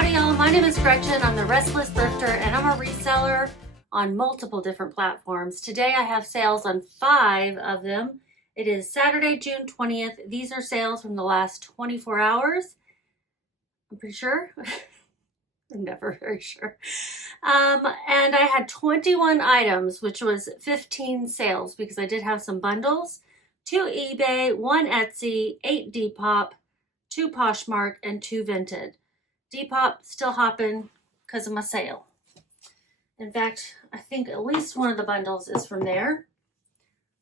Howdy y'all, my name is Gretchen. I'm the Restless Thrifter and I'm a reseller on multiple different platforms. Today I have sales on 5 of them. It is Saturday, June 20th. These are sales from the last 24 hours. I'm pretty sure. I'm never very sure. And I had 21 items, which was 15 sales because I did have some bundles. 2 eBay, 1 Etsy, 8 Depop, 2 Poshmark, and 2 Vinted. Depop still hopping because of my sale. In fact, I think at least one of the bundles is from there.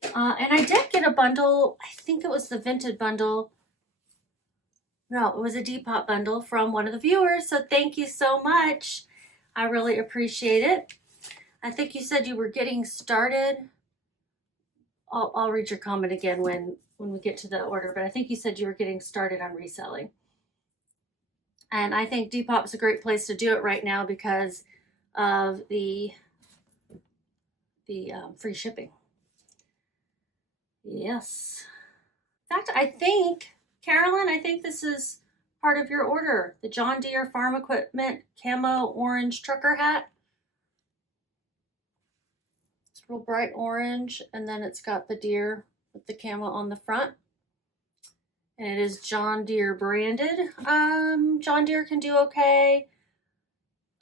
And I did get a bundle, I think it was the Vinted bundle. No, it was a Depop bundle from one of the viewers. So thank you so much. I really appreciate it. I think you said you were getting started. I'll read your comment again when we get to the order, but I think you said you were getting started on reselling. And I think Depop is a great place to do it right now because of the free shipping. Yes. In fact, I think, Carolyn, I think this is part of your order. The John Deere Farm Equipment Camo Orange Trucker Hat. It's real bright orange, and then it's got the deer with the camo on the front. And it is John Deere branded. John Deere can do okay.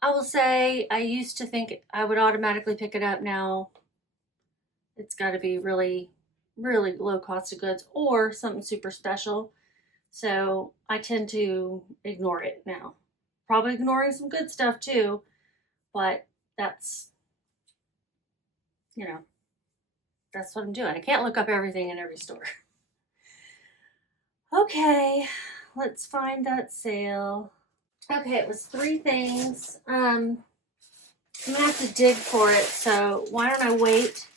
I will say I used to think I would automatically pick it up. Now it's got to be really, really low cost of goods or something super special. So I tend to ignore it now. Probably ignoring some good stuff too, but that's, that's what I'm doing. I can't look up everything in every store. Okay, let's find that sale. Okay, it was 3 things. I'm gonna have to dig for it, so why don't I wait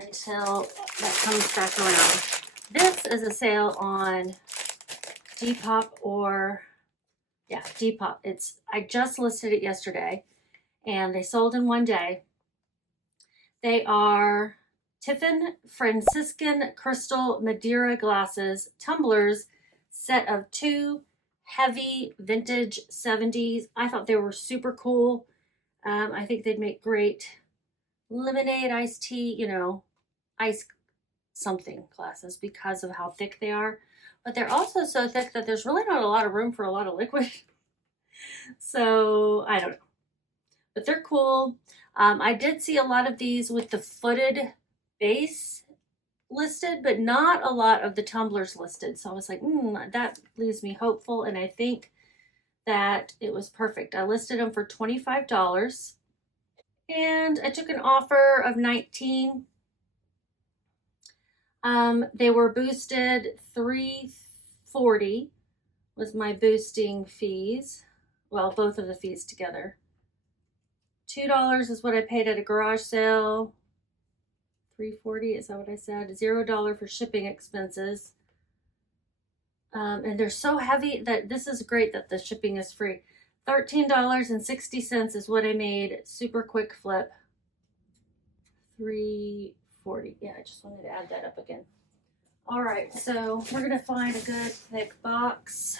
until that comes back around. This is a sale on Depop Depop. I just listed it yesterday and they sold in 1 day. They are Tiffin Franciscan Crystal Madeira glasses, tumblers, set of 2 heavy vintage 70s. I thought they were super cool. I think they'd make great lemonade, iced tea, ice something glasses because of how thick they are. But they're also so thick that there's really not a lot of room for a lot of liquid. So I don't know. But they're cool. I did see a lot of these with the footed base listed, but not a lot of the tumblers listed. So I was like, that leaves me hopeful. And I think that it was perfect. I listed them for $25 and I took an offer of $19. They were boosted $3.40 was my boosting fees. Well, both of the fees together. $2 is what I paid at a garage sale. $3.40, is that what I said? $0 for shipping expenses. And they're so heavy that this is great that the shipping is free. $13.60 is what I made. Super quick flip. $3.40. Yeah, I just wanted to add that up again. All right, so we're gonna find a good thick box.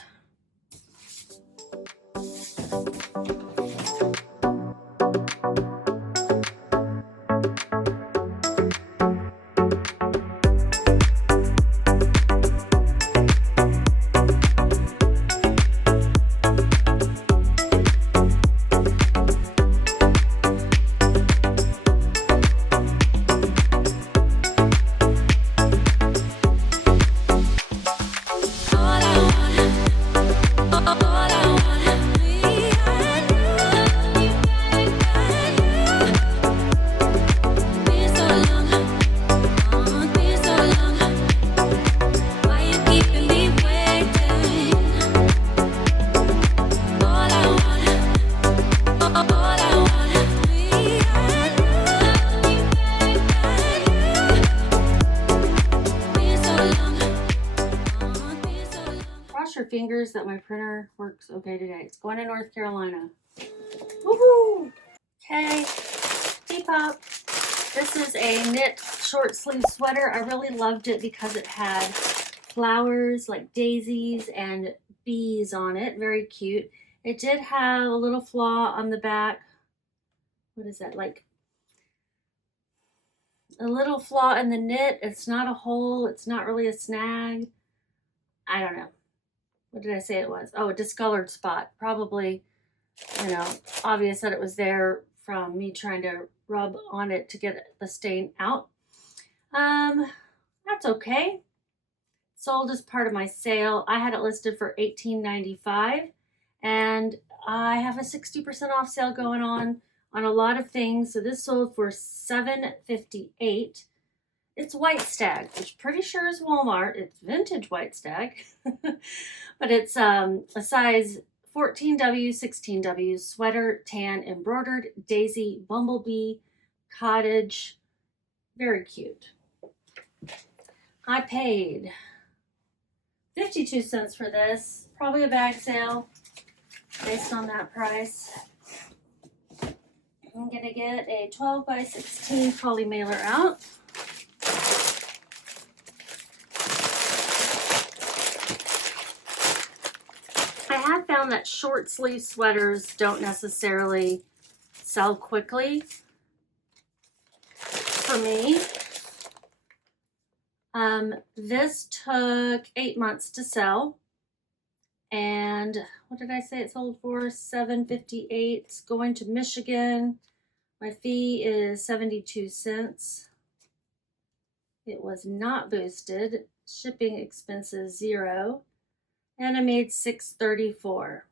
Your fingers that my printer works okay today. It's going to North Carolina. Woohoo! Okay, Depop. This is a knit short sleeve sweater. I really loved it because it had flowers like daisies and bees on it. Very cute. It did have a little flaw on the back. What is that, like a little flaw in the knit? It's not a hole, it's not really a snag. I don't know. What did I say it was? Oh, a discolored spot. Probably, you know, obvious that it was there from me trying to rub on it to get the stain out. That's okay. Sold as part of my sale. I had it listed for $18.95, and I have a 60% off sale going on a lot of things. So this sold for $7.58. It's White Stag, which pretty sure is Walmart. It's vintage White Stag, but it's a size 14W, 16W, sweater, tan, embroidered, daisy, bumblebee, cottage. Very cute. I paid 52 cents for this. Probably a bag sale based on that price. I'm gonna get a 12 by 16 poly mailer out. I have found that short sleeve sweaters don't necessarily sell quickly for me. This took 8 months to sell, and what did I say it sold for? $7.58. It's going to Michigan. My fee is 72 cents. It was not boosted. Shipping expenses $0, and I made $6.34.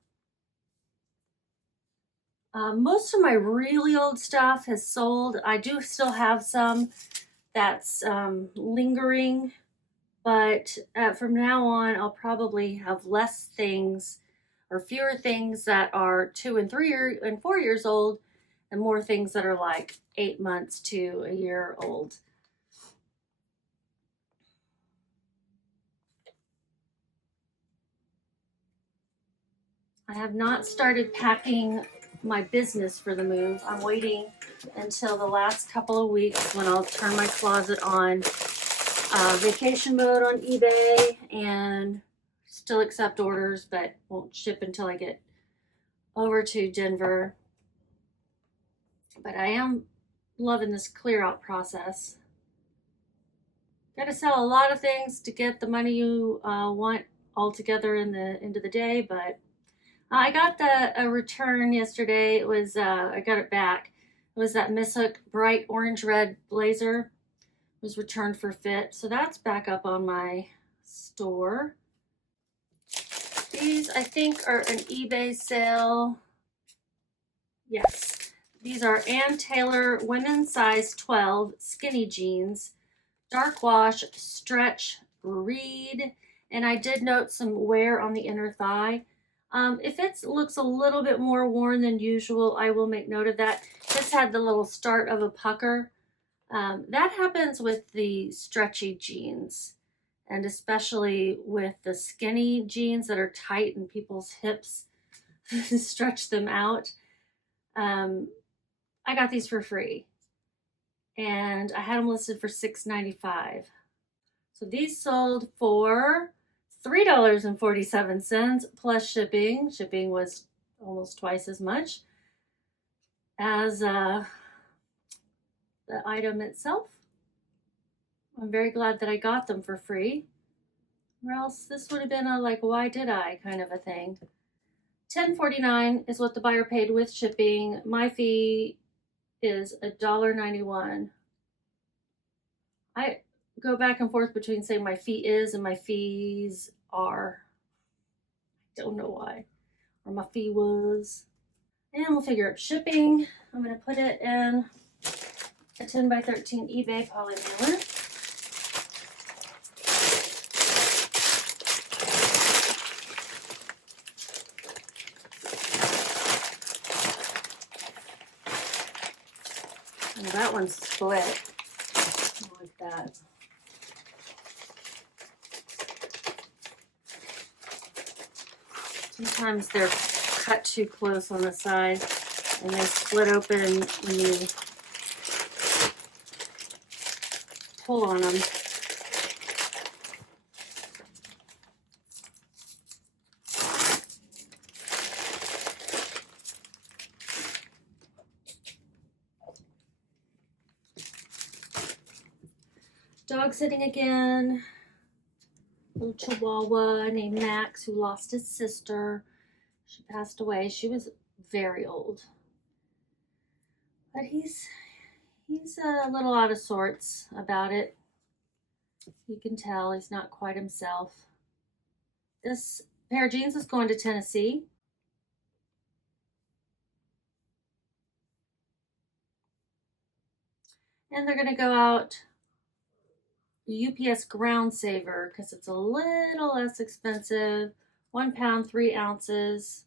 Most of my really old stuff has sold. I do still have some that's lingering, but from now on I'll probably have less things or fewer things that are 2 and 3 and 4 years old, and more things that are like 8 months to a year old. I have not started packing my business for the move. I'm waiting until the last couple of weeks when I'll turn my closet on vacation mode on eBay and still accept orders, but won't ship until I get over to Denver. But I am loving this clear out process. Got to sell a lot of things to get the money you want all together in the end of the day, but I got a return yesterday. It was, I got it back. It was that Miss Hook bright orange red blazer. It was returned for fit. So that's back up on my store. These, I think, are an eBay sale. Yes. These are Ann Taylor women's size 12 skinny jeans, dark wash, stretch, reed. And I did note some wear on the inner thigh. If it looks a little bit more worn than usual, I will make note of that. This had the little start of a pucker. That happens with the stretchy jeans, and especially with the skinny jeans that are tight and people's hips stretch them out. I got these for free, and I had them listed for $6.95. So these sold for $3.47 plus shipping. Shipping was almost twice as much as the item itself. I'm very glad that I got them for free, or else this would have been a like, why did I kind of a thing. $10.49 is what the buyer paid with shipping. My fee is $1.91. I go back and forth between saying my fee is and my fees are. I don't know why. Or my fee was. And we'll figure out shipping. I'm going to put it in a 10 by 13 eBay poly mailer. And that one's split. I like that. Sometimes they're cut too close on the side and they split open when you pull on them. dog sitting again. Little Chihuahua named Max who lost his sister. She passed away. She was very old. But he's a little out of sorts about it. You can tell he's not quite himself. This pair of jeans is going to Tennessee. And they're going to go out UPS Ground Saver because it's a little less expensive. 1 pound, 3 ounces.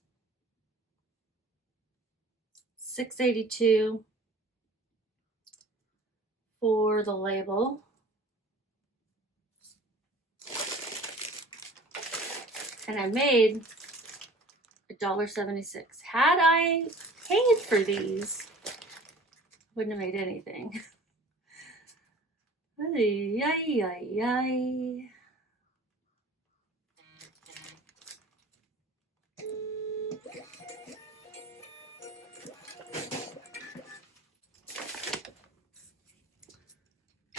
$6.82 for the label. And I made $1.76. Had I paid for these, wouldn't have made anything. Ay, ay, ay, ay.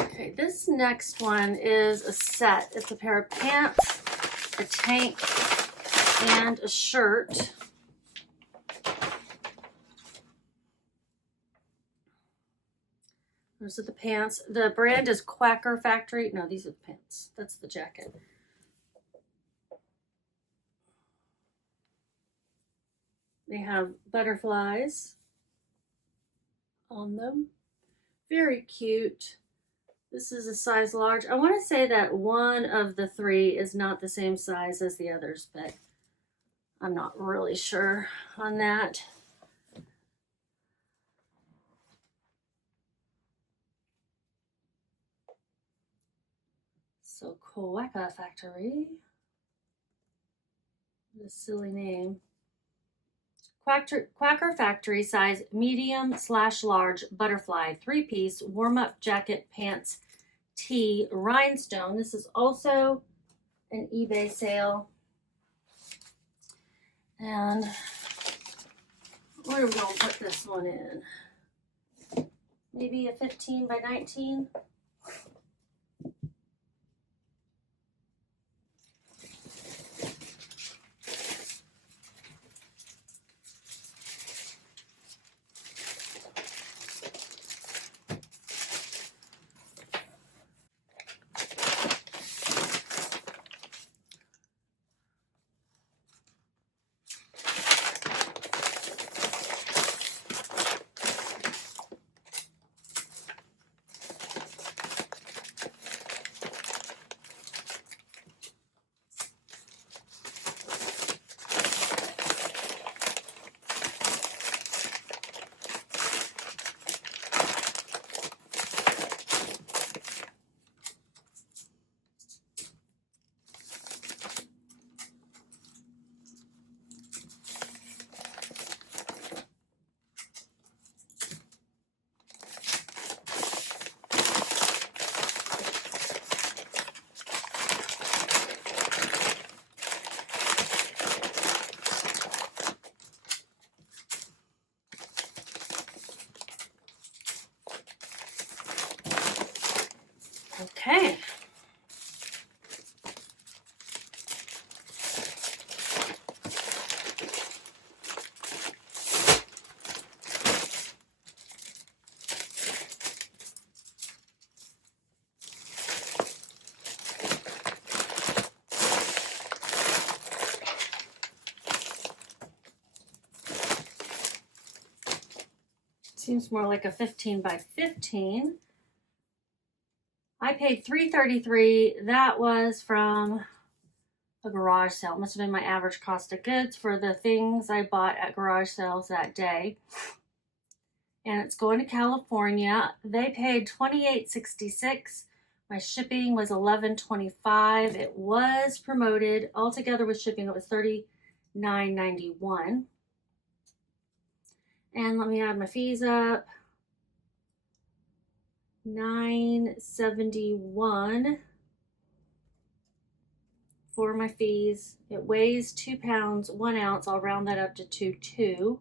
Okay, this next one is a set. It's a pair of pants, a tank, and a shirt. Those are the pants. The brand is Quaker Factory. No, these are the pants. That's the jacket. They have butterflies on them. Very cute. This is a size large. I want to say that one of the three is not the same size as the others, but I'm not really sure on that. So Quaker Factory. What a silly name. Quaker Factory size medium/large butterfly 3-piece warm-up jacket pants tee rhinestone. This is also an eBay sale. And where are we going to put this one in? Maybe a 15 by 19. Okay. Seems more like a 15 by 15. I paid $3.33. That was from a garage sale. It must have been my average cost of goods for the things I bought at garage sales that day. And it's going to California. They paid $28.66. My shipping was $11.25. It was promoted. Altogether with shipping, it was $39.91. And let me add my fees up. $9.71 for my fees. It weighs 2 pounds, 1 ounce. I'll round that up to 2.2.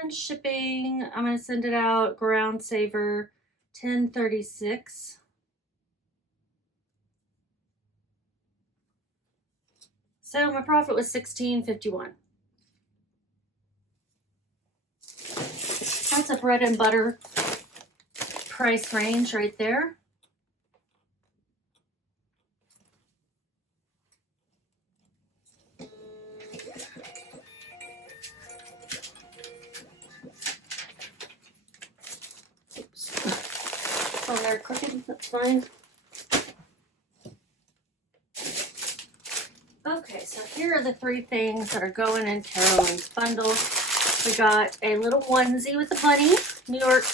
And shipping, I'm going to send it out Ground Saver 1036. So my profit was $16.51. That's a bread and butter price range right there. Oops. Oh, they're cooking, that's fine. Okay, so here are the 3 things that are going in Carolyn's bundle. We got a little onesie with a bunny, New York,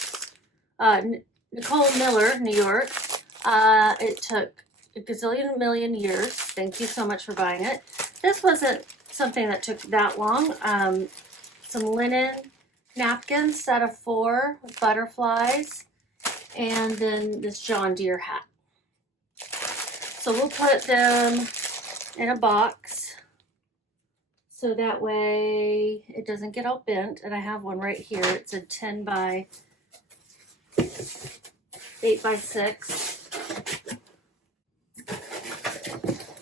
Nicole Miller, New York. It took a gazillion million years. Thank you so much for buying it. This wasn't something that took that long. Some linen napkins, set of 4 with butterflies, and then this John Deere hat. So we'll put them in a box so that way it doesn't get all bent. And I have one right here. It's a 10 by 8 by 6.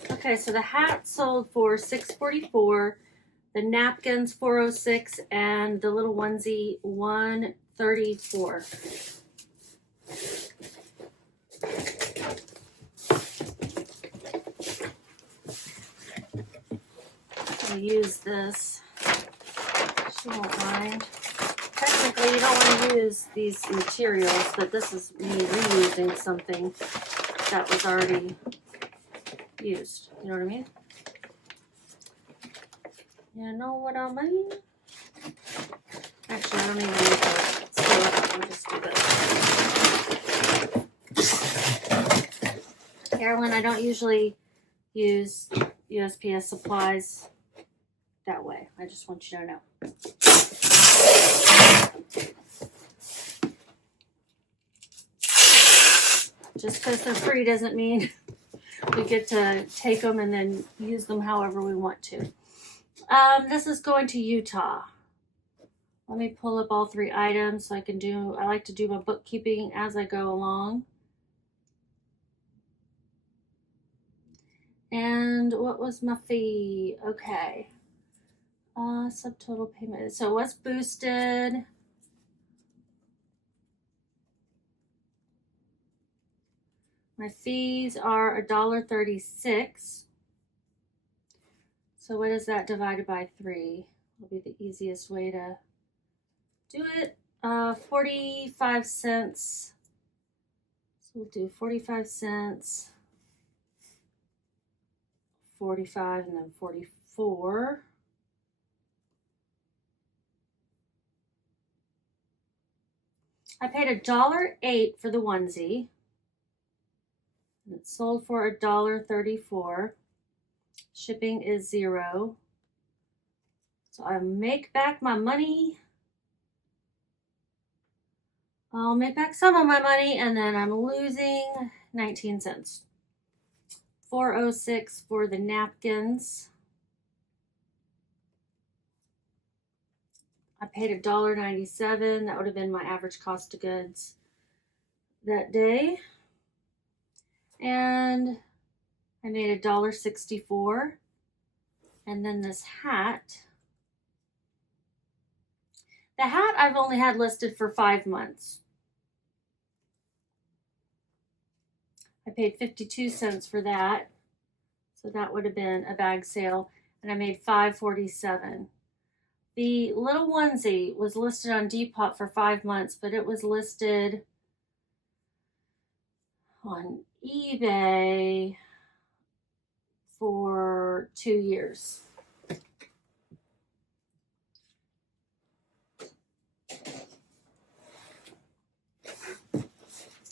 Okay, so the hat sold for $6.44, the napkins $4.06, and the little onesie $1.34. I'll use this. She won't mind. Technically, you don't want to use these materials, but this is me reusing something that was already used. You know what I mean? You know what I mean? Actually, I don't even need to screw up. I'll just do this. Carolyn, I don't usually use USPS supplies that way. I just want you to know. Just because they're free doesn't mean we get to take them and then use them however we want to. This is going to Utah. Let me pull up all 3 items so I can do, I like to do my bookkeeping as I go along. And what was my fee? Okay. Subtotal payment. So what's boosted? My fees are $1.36. So what is that divided by 3? Will be the easiest way to do it. 45 cents. So we'll do 45 cents, 45, and then 44. I paid $1.08 for the onesie. And it sold for $1.34. Shipping is $0. So I make back my money. I'll make back some of my money, and then I'm losing 19 cents. $4.06 for the napkins. I paid $1.97. That would have been my average cost of goods that day. And I made $1.64. And then this hat. The hat I've only had listed for 5 months. I paid 52 cents for that. So that would have been a bag sale. And I made $5.47. The little onesie was listed on Depop for 5 months, but it was listed on eBay for 2 years.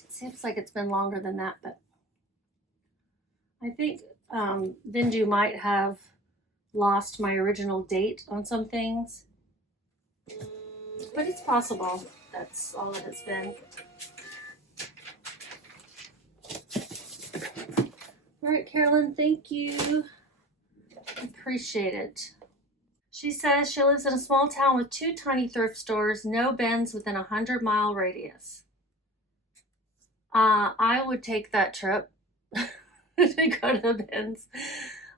Seems like it's been longer than that, but I think VENDOO might have lost my original date on some things, but it's possible. That's all that it's been. All right, Carolyn, thank you. Appreciate it. She says she lives in a small town with 2 tiny thrift stores, no bins within a 100-mile radius. I would take that trip to go to the bins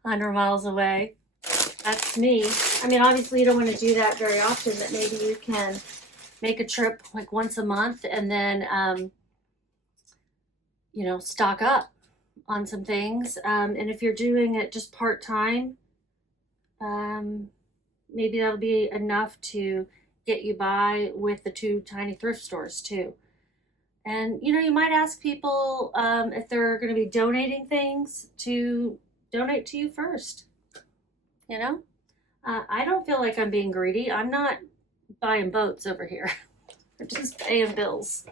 100 miles away. That's me. I mean, obviously you don't want to do that very often, but maybe you can make a trip like once a month and then, you know, stock up on some things. And if you're doing it just part-time, maybe that'll be enough to get you by with the 2 tiny thrift stores too. And, you know, you might ask people if they're going to be donating things to donate to you first. You know, I don't feel like I'm being greedy. I'm not buying boats over here. I'm just paying bills.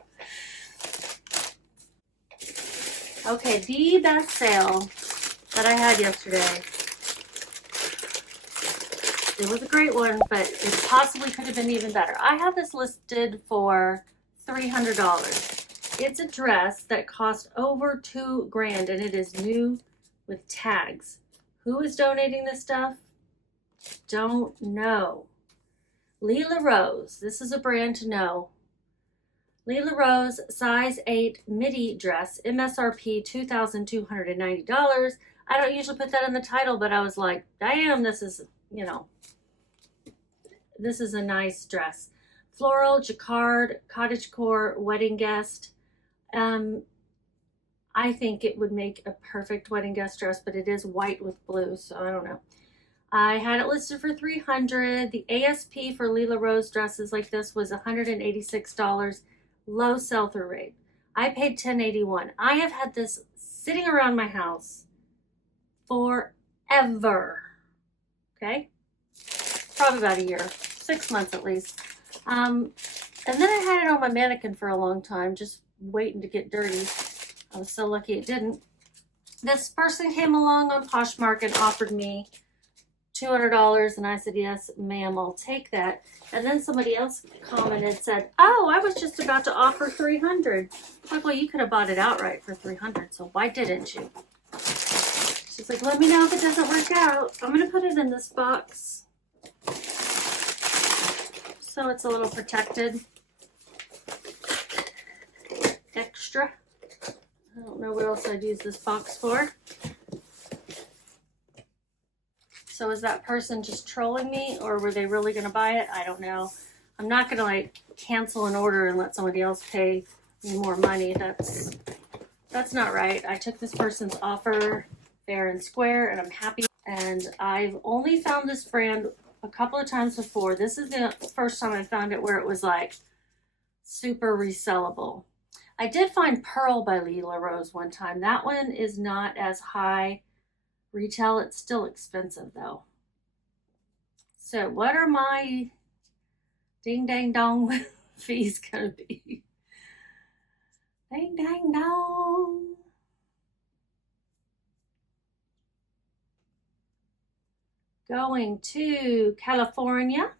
Okay, the best sale that I had yesterday. It was a great one, but it possibly could have been even better. I have this listed for $300. It's a dress that cost over $2 grand and it is new with tags. Who is donating this stuff? Don't know. Leela Rose. This is a brand to know. Leela Rose, size 8 midi dress, MSRP $2,290. I don't usually put that in the title, but I was like, damn, this is, you know, this is a nice dress. Floral, jacquard, cottagecore, wedding guest. I think it would make a perfect wedding guest dress, but it is white with blue, so I don't know. I had it listed for $300. The ASP for Leela Rose dresses like this was $186. Low sell-through rate. I paid $10.81. I have had this sitting around my house forever. Okay? Probably about a year. 6 months at least. And then I had it on my mannequin for a long time, just waiting to get dirty. I was so lucky it didn't. This person came along on Poshmark and offered me $200, and I said, yes, ma'am, I'll take that. And then somebody else commented, said, oh, I was just about to offer $300. I'm like, well, you could have bought it outright for $300, so why didn't you? She's like, let me know if it doesn't work out. I'm going to put it in this box so it's a little protected. Extra. I don't know what else I'd use this box for. So is that person just trolling me, or were they really going to buy it? I don't know. I'm not going to like cancel an order and let somebody else pay me more money. That's not right. I took this person's offer fair and square, and I'm happy. And I've only found this brand a couple of times before. This is the first time I found it where it was like super resellable. I did find Pearl by Leela Rose one time. That one is not as high retail. It's still expensive though. So what are my ding dang dong fees gonna be? Ding dang dong. Going to California.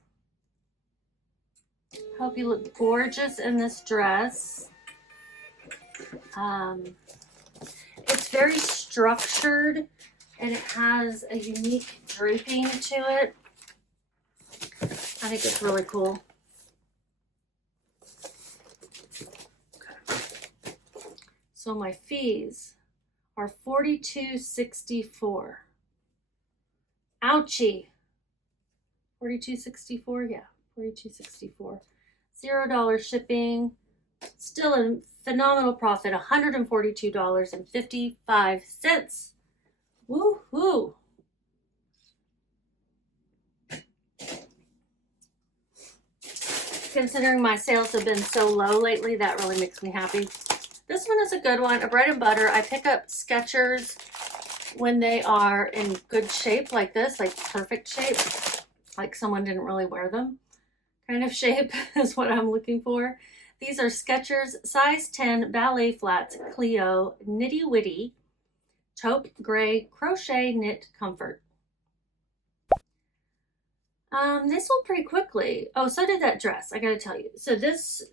Hope you look gorgeous in this dress. It's very structured and it has a unique draping to it. I think it's really cool. Okay. So my fees are $42.64. Ouchie. $42.64, yeah, $42.64. $0 shipping. Still a phenomenal profit, $142.55. Woohoo! Considering my sales have been so low lately, that really makes me happy. This one is a good one, a bread and butter. I pick up Skechers when they are in good shape like this, like perfect shape, like someone didn't really wear them kind of shape is what I'm looking for. These are Skechers size 10 ballet flats Clio Nitty Witty taupe gray crochet knit comfort. They sold pretty quickly. Oh, so did that dress, I gotta tell you. So these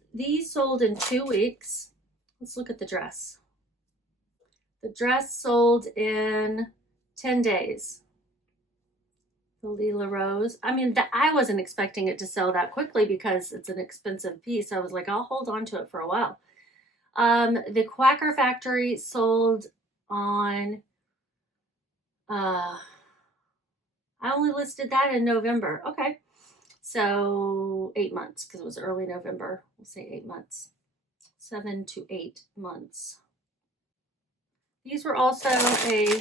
sold in 2 weeks. Let's look at the dress. The dress sold in 10 days. The Lila Rose. I mean, I wasn't expecting it to sell that quickly because it's an expensive piece. I was like, I'll hold on to it for a while. The Quacker Factory sold on, I only listed that in November. Okay. So 8 months, because it was early November. We'll say 8 months. 7 to 8 months. These were also a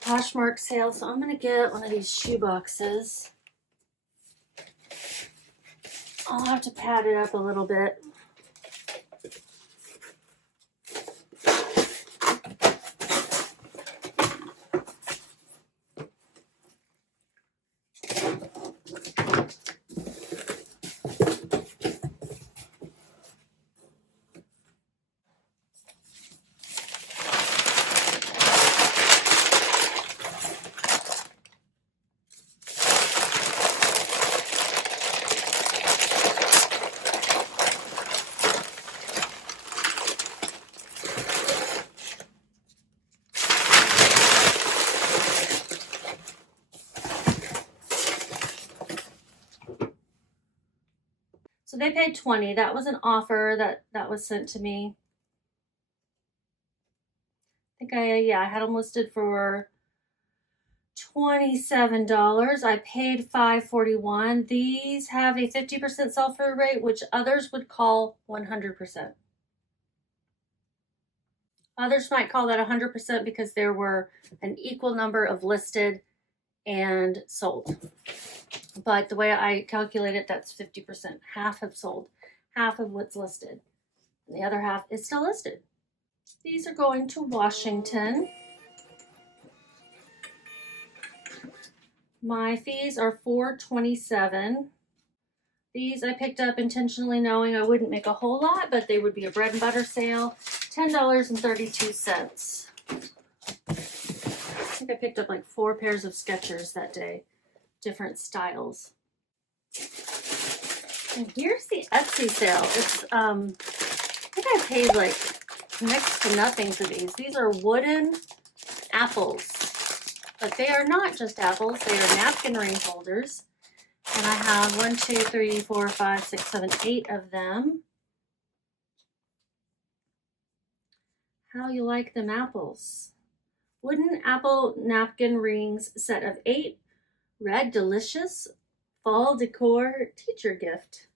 Poshmark sale, so I'm going to get one of these shoe boxes. I'll have to pad it up a little bit. So they paid $20. That was an offer that was sent to me. I think I had them listed for $27. I paid $5.41. These have a 50% sell-through rate, which others would call 100%. Others might call that 100% because there were an equal number of listed and sold. But the way I calculate it, that's 50%. Half have sold, half of what's listed, and the other half is still listed. These are going to Washington. My fees are $4.27. These I picked up intentionally knowing I wouldn't make a whole lot, but they would be a bread and butter sale. $10.32. I think I picked up like 4 pairs of Skechers that day, different styles. And here's the Etsy sale. It's I think I paid like next to nothing for these. These are wooden apples, but they are not just apples. They are napkin ring holders. And I have 1, 2, 3, 4, 5, 6, 7, 8 of them. How you like them apples? Wooden apple napkin rings, set of 8. Red delicious fall decor teacher gift.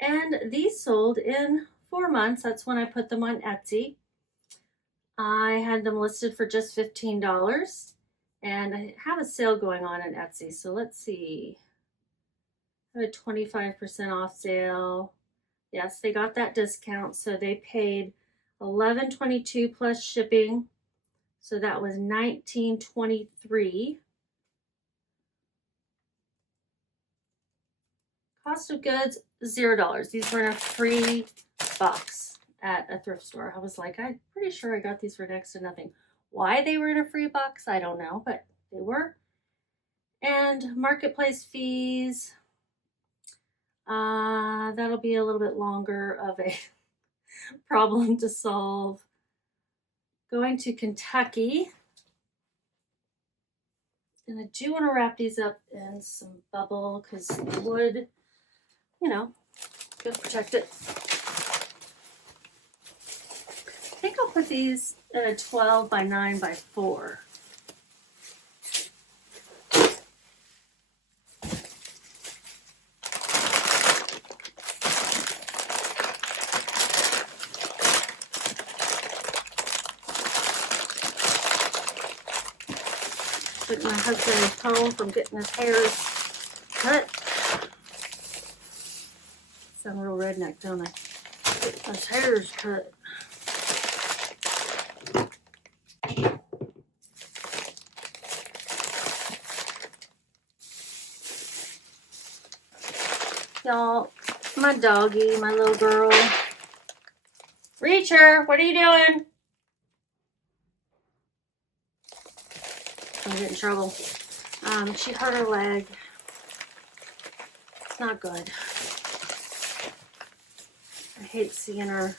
And these sold in 4 months. That's when I put them on Etsy. I had them listed for just $15. And I have a sale going on Etsy. So let's see. I have a 25% off sale. Yes, they got that discount. So they paid $11.22 plus shipping. So that was $19.23. Cost of goods, $0. These were in a free box at a thrift store. I was like, I'm pretty sure I got these for next to nothing. Why they were in a free box, I don't know, but they were. And marketplace fees, that'll be a little bit longer of a problem to solve. Going to Kentucky. And I do want to wrap these up in some bubble because the wood, you know, good protect it. I think I'll put these in a 12 by 9 by 4. Took my husband home from getting his hairs cut. Sound real redneck, don't I? Getting his hairs cut. Y'all, my doggy, my little girl. Reacher, what are you doing? I'm getting in trouble. She hurt her leg. It's not good. I hate seeing her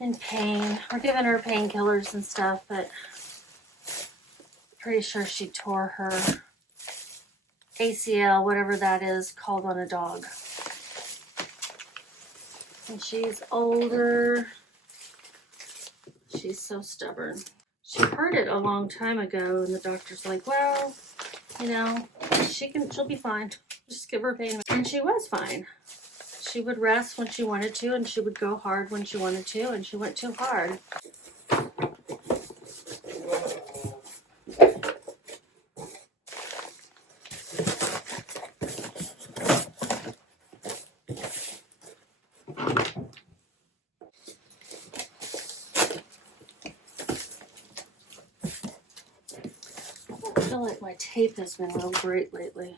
in pain. We're giving her painkillers and stuff, but Pretty sure she tore her ACL, whatever that is called on a dog. And she's older. She's so stubborn. She hurt it a long time ago, and the doctor's like, well, you know, she'll be fine. Just give her pain. And she was fine. She would rest when she wanted to, and she would go hard when she wanted to, and she went too hard. I feel like my tape has been real great lately.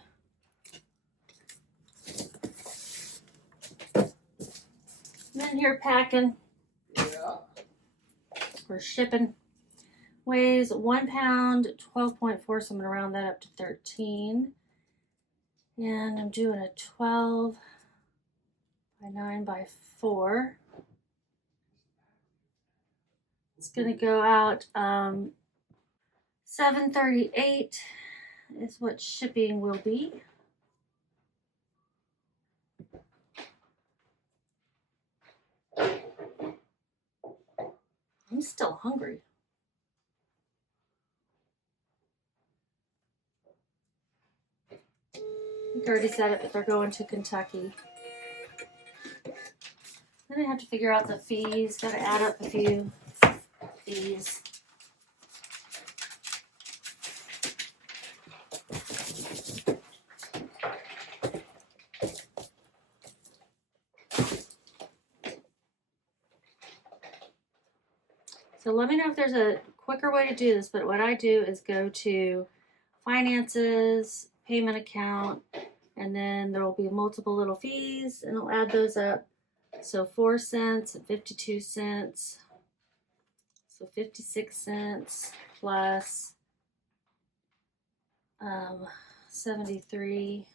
I'm in here packing. Yeah. We're shipping. Weighs 1 pound, 12.4, so I'm going to round that up to 13. And I'm doing a 12 by 9 by 4. It's going to go out $7.38 is what shipping will be. I'm still hungry. I already said it, but they're going to Kentucky. Then I have to figure out the fees. Got to add up a few fees. So let me know if there's a quicker way to do this, but what I do is go to finances, payment account, and then there will be multiple little fees, and I'll add those up. So 4 cents and 52 cents. So 56 cents plus 73.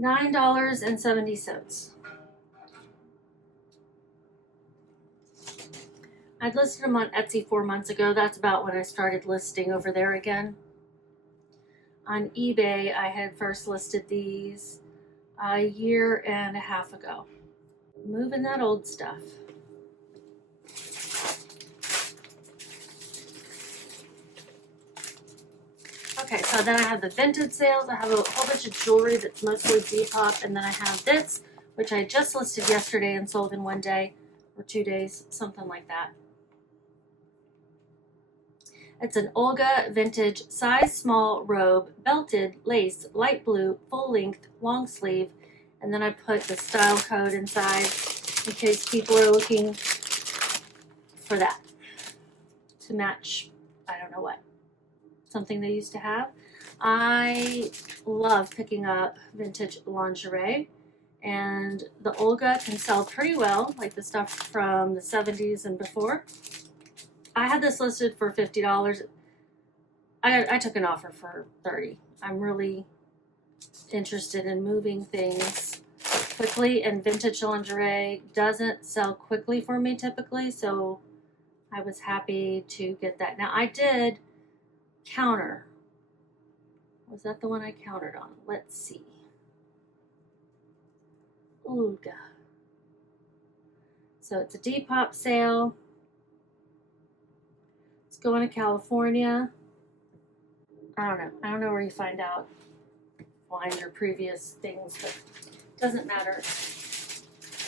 $9.70. I'd listed them on Etsy 4 months ago. That's about when I started listing over there again. On eBay, I had first listed these a year and a half ago. Moving that old stuff. Okay, so then I have the Vinted sales. I have a whole bunch of jewelry that's mostly Depop, and then I have this, which I just listed yesterday and sold in 1 day or 2 days, something like that. It's an Olga vintage size small robe, belted, lace, light blue, full length, long sleeve, and then I put the style code inside in case people are looking for that to match, I don't know what, something they used to have. I love picking up vintage lingerie, and the Olga can sell pretty well, like the stuff from the 70s and before. I had this listed for $50. I took an offer for $30. I'm really interested in moving things quickly, and vintage lingerie doesn't sell quickly for me typically, so I was happy to get that. Now I did counter. Was that the one I countered on? Let's see. Olga. So it's a Depop sale. It's going to California. I don't know where you find your previous things, but it doesn't matter.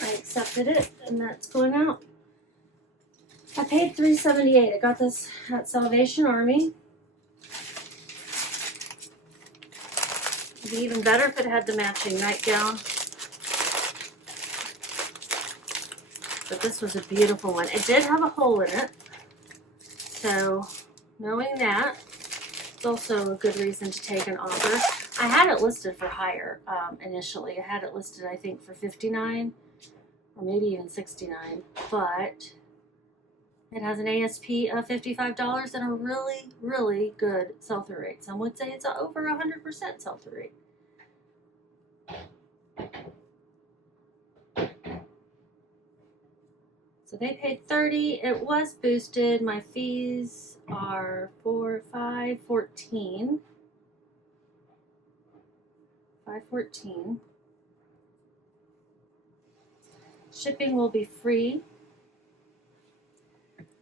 I accepted it, and that's going out. I paid $3.78. I got this at Salvation Army. It'd be even better if it had the matching nightgown. But this was a beautiful one. It did have a hole in it. So knowing that, it's also a good reason to take an offer. I had it listed for higher initially. I had it listed, I think, for $59 or maybe even $69. But it has an ASP of $55 and a really, really good sell-through rate. Some would say it's over 100% sell-through rate. So they paid $30. It was boosted. My fees are $5.14. $5.14. Shipping will be free.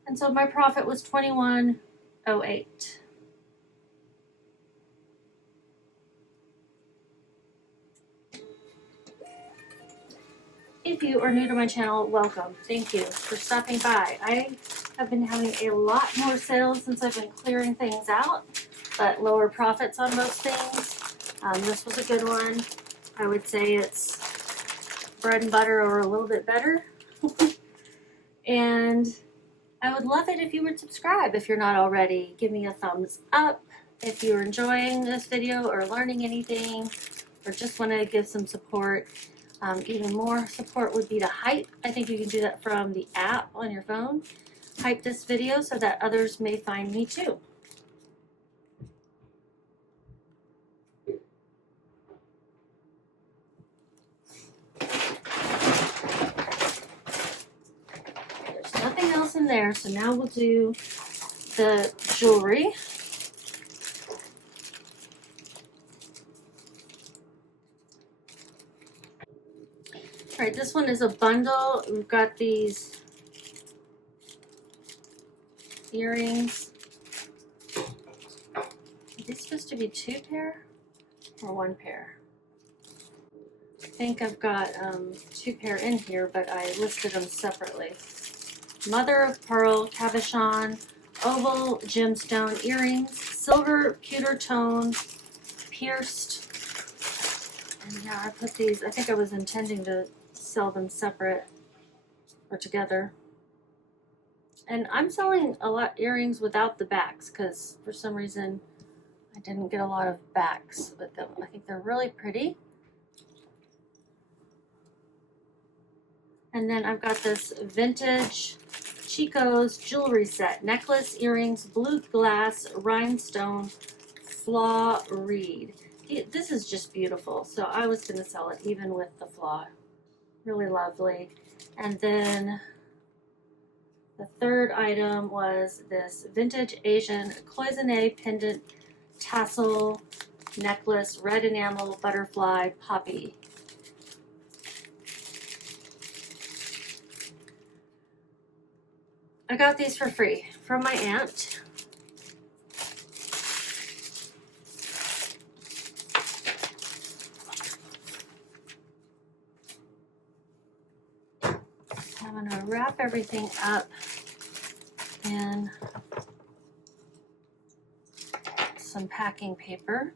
And so my profit was $21.08. If you are new to my channel, welcome. Thank you for stopping by. I have been having a lot more sales since I've been clearing things out, but lower profits on most things. This was a good one. I would say it's bread and butter or a little bit better. And I would love it if you would subscribe if you're not already. Give me a thumbs up if you're enjoying this video or learning anything or just want to give some support. Even more support would be to hype. I think you can do that from the app on your phone. Hype this video so that others may find me too. There's nothing else in there, so now we'll do the jewelry. All right, this one is a bundle. We've got these earrings. Are these supposed to be 2 pair or 1 pair? I think I've got 2 pair in here, but I listed them separately. Mother of pearl, cabochon, oval gemstone earrings, silver pewter tone, pierced. And yeah, I put these, I think I was intending to sell them separate or together. And I'm selling a lot earrings without the backs because for some reason I didn't get a lot of backs with them. I think they're really pretty. And then I've got this vintage Chico's jewelry set. Necklace, earrings, blue glass, rhinestone, flaw reed. This is just beautiful. So I was going to sell it even with the flaw. Really lovely. And then the third item was this vintage Asian cloisonne pendant tassel necklace, red enamel, butterfly, poppy. I got these for free from my aunt. I'm going to wrap everything up in some packing paper.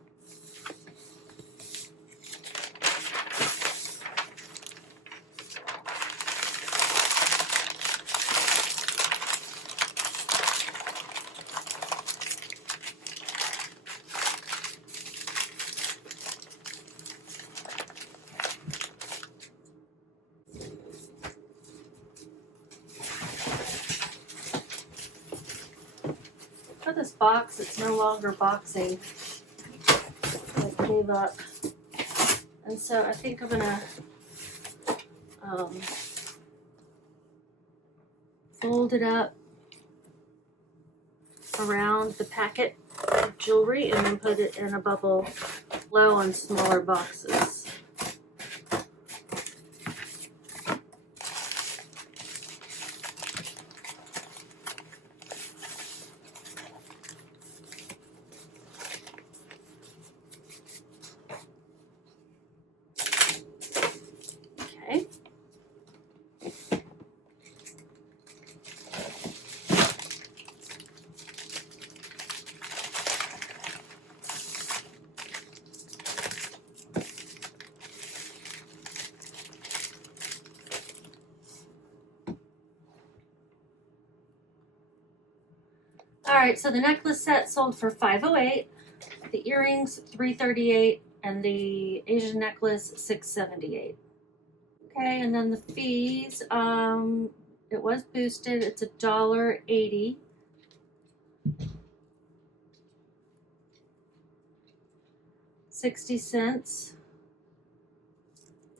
For this box, it's no longer boxing. I gave up. And so I think I'm gonna fold it up around the packet of jewelry and then put it in a bubble low on smaller boxes. Okay. All right, so the necklace set sold for $508, the earrings $338, and the Asian necklace $678. Okay, and then the fees, it was boosted. It's $1.80. $0.60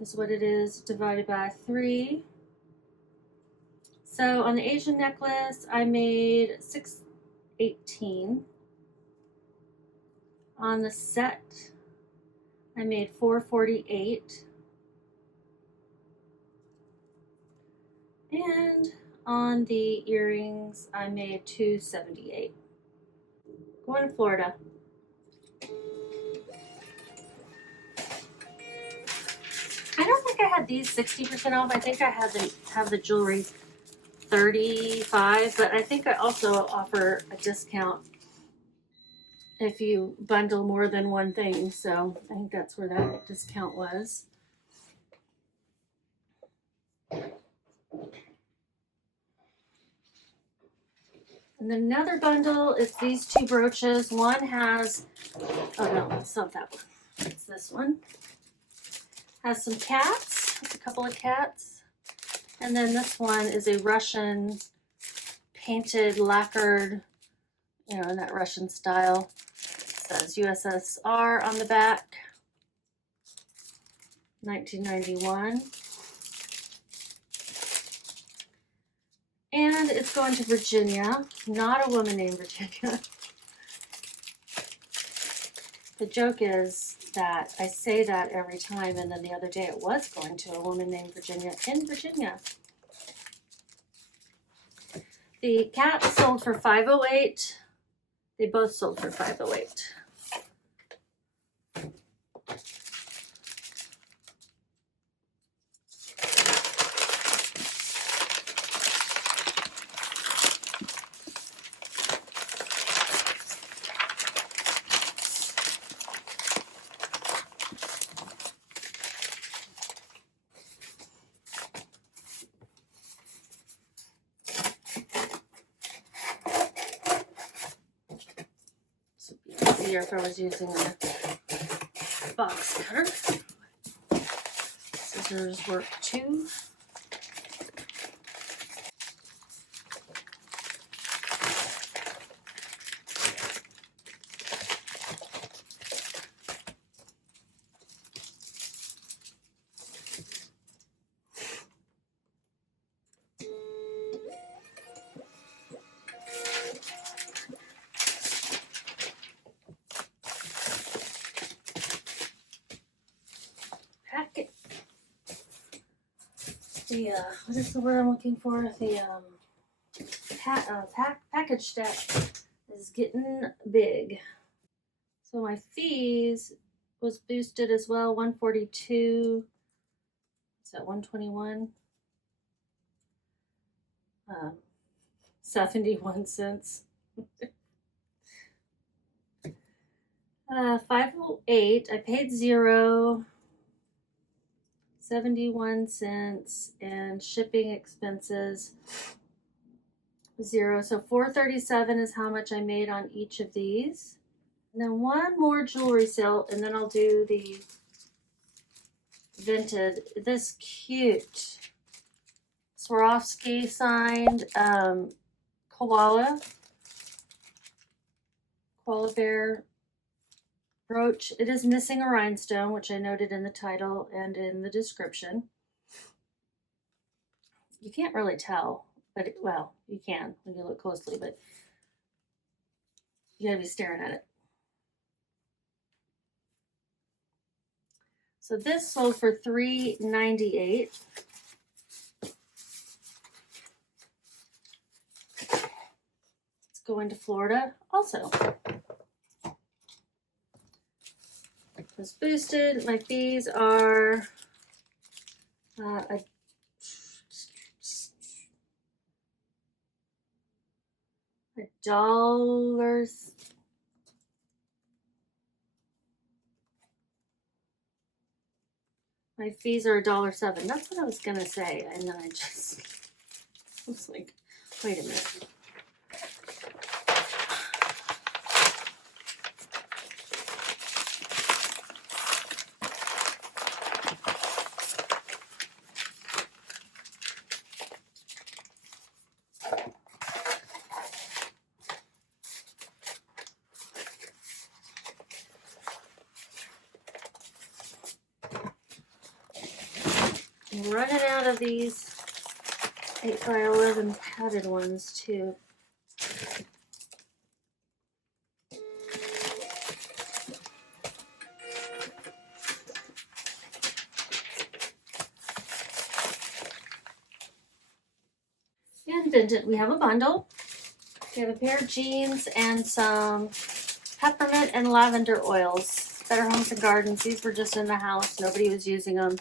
is what it is divided by 3. So on the Asian necklace, I made $6.18. On the set, I made $4.48. And on the earrings, I made $2.78. Going to Florida. I don't think I had these 60% off. I think I had the jewelry 35, but I think I also offer a discount if you bundle more than one thing. So I think that's where that discount was. And then another bundle is these two brooches. One has, oh no, it's not that one. It's this one. Has some cats, a couple of cats. And then this one is a Russian painted, lacquered, you know, in that Russian style. It says USSR on the back, 1991. And it's going to Virginia, not a woman named Virginia. The joke is that I say that every time, and then the other day it was going to a woman named Virginia in Virginia. The cats sold for $5.08. They both sold for $5.08. Easier if I was using a box cutter. Scissors work too. What is the word I'm looking for? The package stack is getting big. So my fees was boosted as well, 142. Is that 121? 71 cents. 508. I paid 0. 71 cents, and shipping expenses 0. So $4.37 is how much I made on each of these. And then one more jewelry sale, and then I'll do the Vinted. This cute Swarovski signed koala bear brooch. It is missing a rhinestone, which I noted in the title and in the description. You can't really tell, but well, you can when you look closely, but you gotta be staring at it. So this sold for $3.98. It's going to Florida also. Was boosted. My fees are $1. My fees are $1.07. That's what I was gonna say, and then I was like, wait a minute. I'm running out of these 8x11 padded ones too. And Vinted, we have a bundle. We have a pair of jeans and some peppermint and lavender oils. Better Homes and Gardens. These were just in the house. Nobody was using them.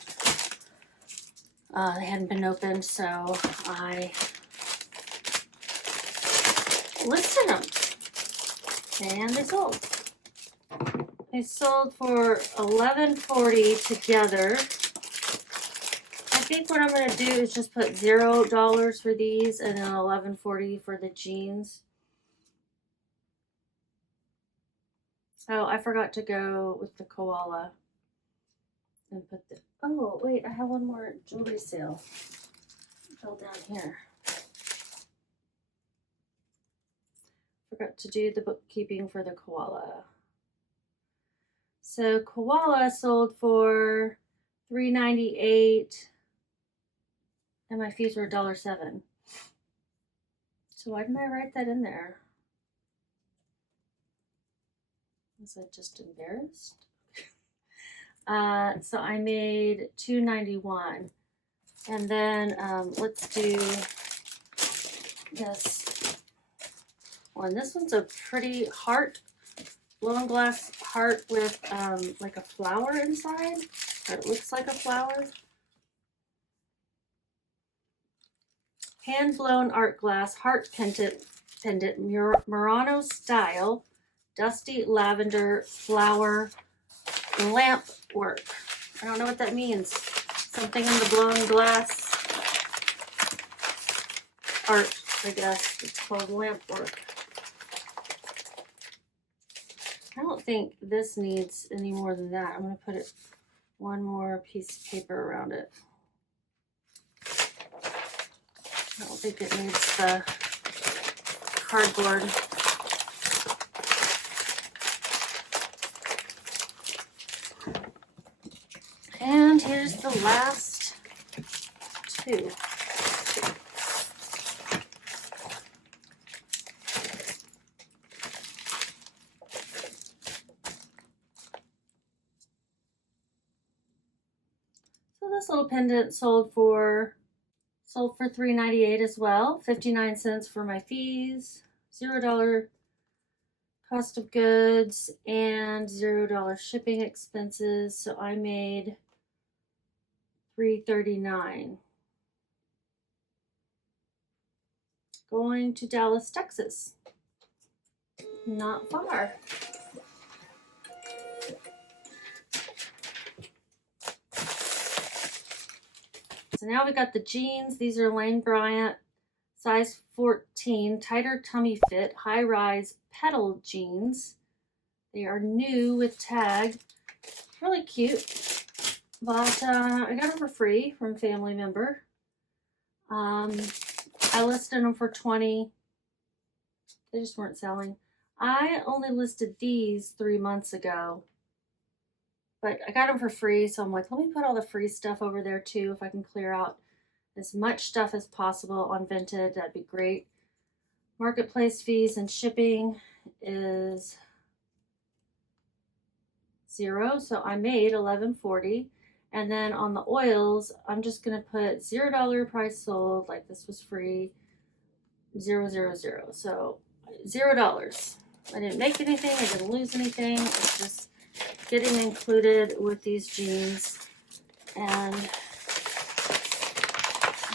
They hadn't been opened, so I listed them. And they sold. They sold for $11.40 together. I think what I'm going to do is just put $0 for these and then $11.40 for the jeans. Oh, I forgot to go with the koala and put the, oh wait, I have one more jewelry sale. Fell down here. Forgot to do the bookkeeping for the koala. So koala sold for $3.98 and my fees were $1.07. So why didn't I write that in there? Was I just embarrassed? So I made $2.91. And then let's do this one. This one's a pretty heart, blown glass heart with like a flower inside. Or it looks like a flower. Hand blown art glass heart pendant Murano style, dusty lavender flower lamp work. I don't know what that means. Something in the blown glass art, I guess. It's called lamp work. I don't think this needs any more than that. I'm going to put it one more piece of paper around it. I don't think it needs the cardboard. And here's the last two. So this little pendant sold for $3.98 as well. 59 cents for my fees, $0 cost of goods, and $0 shipping expenses. So I made $3.39. Going to Dallas, Texas. Not far. So now we got the jeans. These are Lane Bryant, size 14, tighter tummy fit, high-rise pedal jeans. They are new with tag. Really cute. But I got them for free from a family member. I listed them for $20. They just weren't selling. I only listed these 3 months ago. But I got them for free, so I'm like, let me put all the free stuff over there too. If I can clear out as much stuff as possible on Vinted, that'd be great. Marketplace fees and shipping is $0, so I made $11.40. And then on the oils, I'm just gonna put $0 price sold, like this was free, 0, 0, 0. So $0. I didn't make anything, I didn't lose anything. It's just getting included with these jeans. And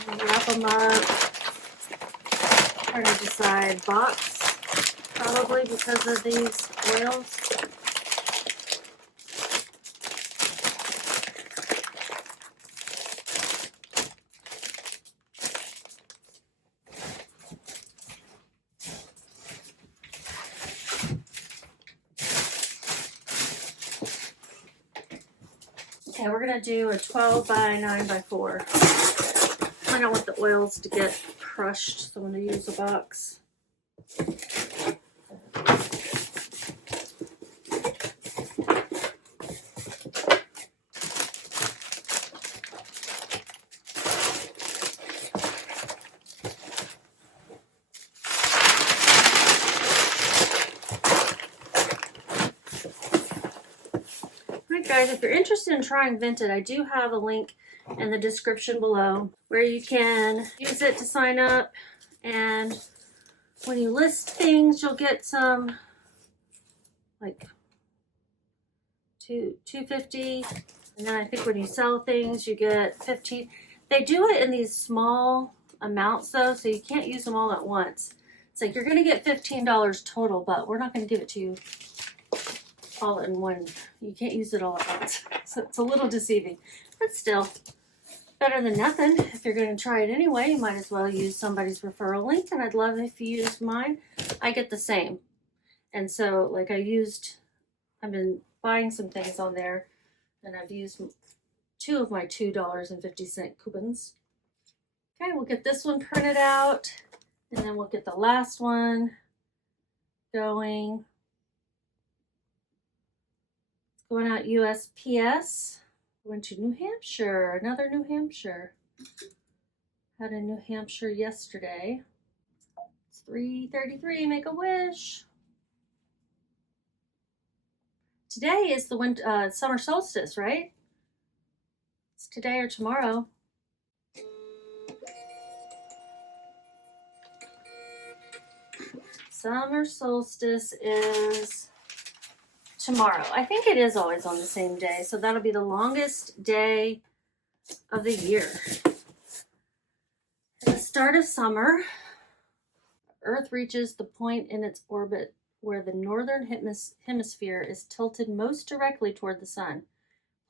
wrap them up. Trying to decide box, probably because of these oils. Okay, we're gonna do a 12 by 9 by 4. I don't want the oils to get crushed, so I'm gonna use a box. guys, if you're interested in trying Vinted, I do have a link in the description below where you can use it to sign up, and when you list things, you'll get some like $2.50, and then I think when you sell things, you get 15. They do it in these small amounts though, so you can't use them all at once. It's like you're gonna get $15 total, but we're not gonna give it to you all in one. You can't use it all at once. So it's a little deceiving, but still better than nothing. If you're going to try it anyway, you might as well use somebody's referral link, and I'd love if you used mine. I get the same. And so like I've been buying some things on there, and I've used 2 of my $2.50 coupons. Okay, we'll get this one printed out, and then we'll get the last one going. Going out USPS. Went to New Hampshire, another New Hampshire. Had a New Hampshire yesterday. It's 3:33, make a wish. Today is the summer solstice, right? It's today or tomorrow. Summer solstice is tomorrow. I think it is always on the same day, so that'll be the longest day of the year. At the start of summer, Earth reaches the point in its orbit where the northern hemisphere is tilted most directly toward the sun,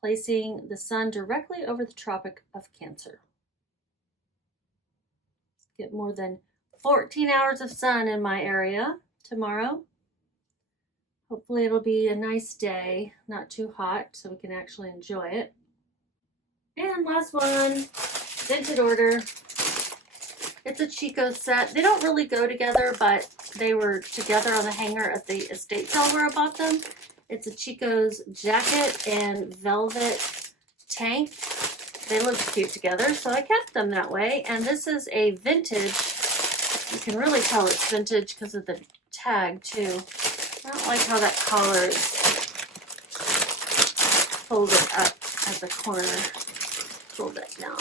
placing the sun directly over the Tropic of Cancer. Get more than 14 hours of sun in my area tomorrow. Hopefully it'll be a nice day, not too hot, so we can actually enjoy it. And last one, Vinted order. It's a Chico set. They don't really go together, but they were together on the hanger at the estate sale where I bought them. It's a Chico's jacket and velvet tank. They look cute together, so I kept them that way. And this is a vintage. You can really tell it's vintage because of the tag too. I don't like how that collar is folded up at the corner. Fold that down.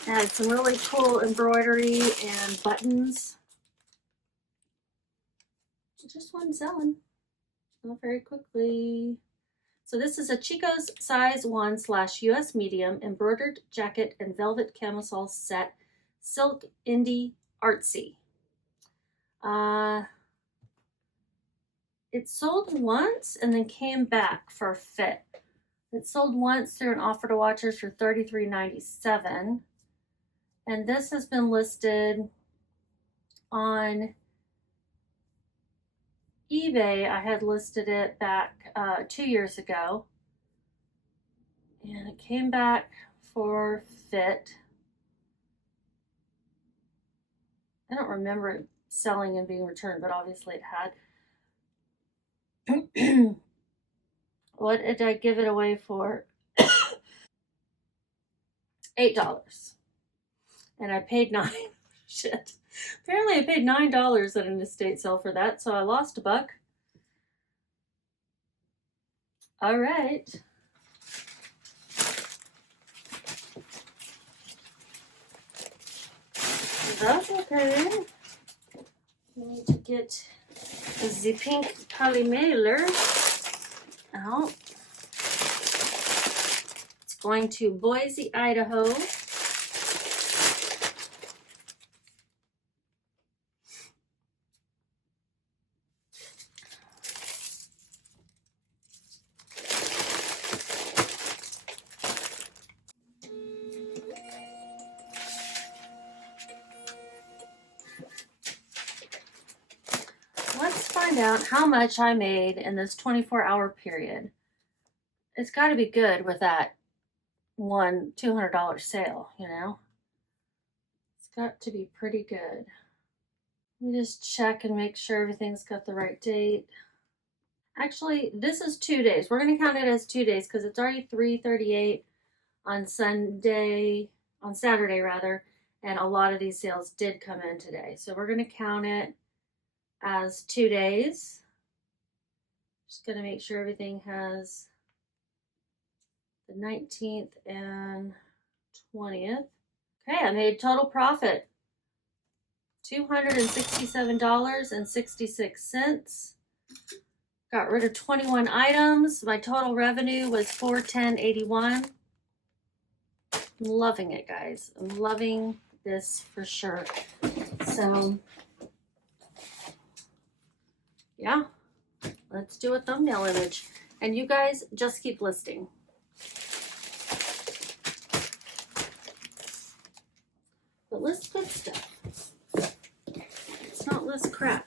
It had some really cool embroidery and buttons. Just one selling. Not very quickly. So this is a Chico's size 1/US medium embroidered jacket and velvet camisole set, silk indie artsy. It sold once and then came back for a fit. It sold once through an offer to watchers for $33.97. And this has been listed on eBay. I had listed it back 2 years ago. And it came back for fit. I don't remember it selling and being returned, but obviously it had. What did I give it away for? $8. And I paid $9. Shit. Apparently I paid $9 at an estate sale for that, so I lost $1. All right. That's okay. We need to get the pink poly mailer out. It's going to Boise, Idaho. Let's find out how much I made in this 24-hour period. It's got to be good with that one $200 sale, you know? It's got to be pretty good. Let me just check and make sure everything's got the right date. Actually, this is 2 days. We're going to count it as 2 days because it's already 3:38 on Saturday rather, and a lot of these sales did come in today. So we're going to count it as 2 days. Just gonna make sure everything has the 19th and 20th. Okay, I made total profit $267.66. Got rid of 21 items. My total revenue was $410.81. I'm loving it, guys. I'm loving this for sure. So, yeah, let's do a thumbnail image. And you guys just keep listing. But list good stuff. Let's not list crap.